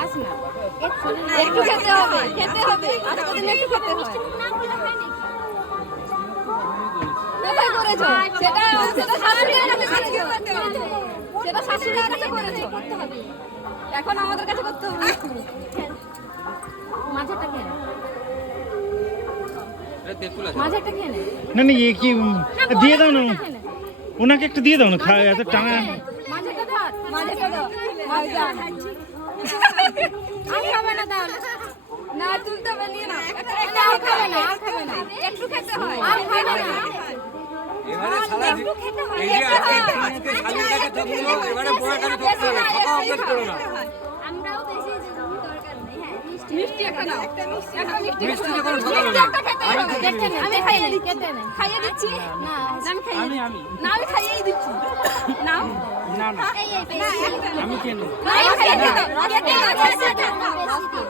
খাস না, একটু খেতে হবে, খেতে হবে, আজকে দিন একটু খেতে হয়। কোথায় করেছো? সেটা সেটা শাশুড়ির কাছে করেছো, সেটা শাশুড়ির কাছে করেছো, করতে হবে। এখন আমাদের কাছে করতে হবে। মাঝেরটা খেয়ে নে, মাঝেরটা খেয়ে নে। না না, কি দিয়ে দাও না, ওনাকে একটু দিয়ে দাও না, খায় এত টানা। মাঝেরটা ধর, মাঝেরটা ধর, মাঝটা। আর খাবে না তাহলে? না তুলতে হবে, নিয়ে নাও। আর খাবে না, আর খাবে না, একটু খেতে হয়, আর খাবে না। এবারে সারা একটু খেতে হয়, এই যে আজকে শালির কাছে থাকলো, এবারে বউয়ের কাছে থাকতে হবে, কথা অভ্যাস করো না। আমরাও বেশি জমি দরকার নেই। হ্যাঁ, মিষ্টি একটা নাও, একটা মিষ্টি মিষ্টি খেতে কোনো হবে। ঠকাবে মিষ্টি না। একটা খেতে হবে। কেটে নে, আমি খাইয়ে দিচ্ছি, কেটে নে। খাইয়ে দিচ্ছি না, আমি খাইয়ে দিচ্ছি না, আমি খাইয়েই দিচ্ছি। নাও না না, এই বেশি আমি কেন না, আমি খাইয়ে দিচ্ছি। কেটে নে, বেশি দিও।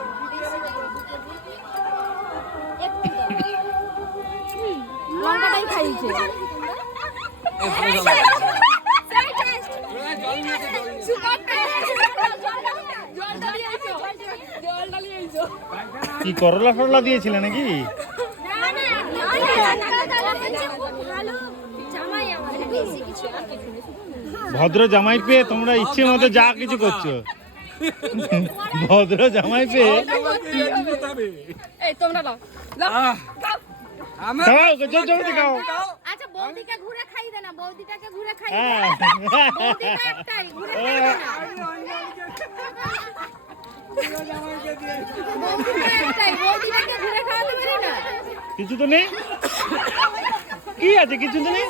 লঙ্কাটাই খাইয়েছে। কি করলা ফরলা দিয়েছিলে নাকি? না না খুব ভালো জামাই আমার, বেশি কিছু না। ভদ্র জামাই পেয়ে তোমরা ইচ্ছে মতো যা কিছু করছো। ভদ্র জামাই পেয়ে এই তোমরা লাও, লাও, লাও। খাও, জোর জবরদস্তি খাও। আচ্ছা বৌদিকে ঘুরে খাই দে না, বৌদিটাকে ঘুরে খাই দে। হ্যাঁ। বৌদিটা একটাই ঘুরে খাই দে না। বৌদিটা একটাই, বৌদিটাকে ঘুরে খাওয়াতে পারি না। কিছু তো নেই, কি আছে কিছু তো নেই।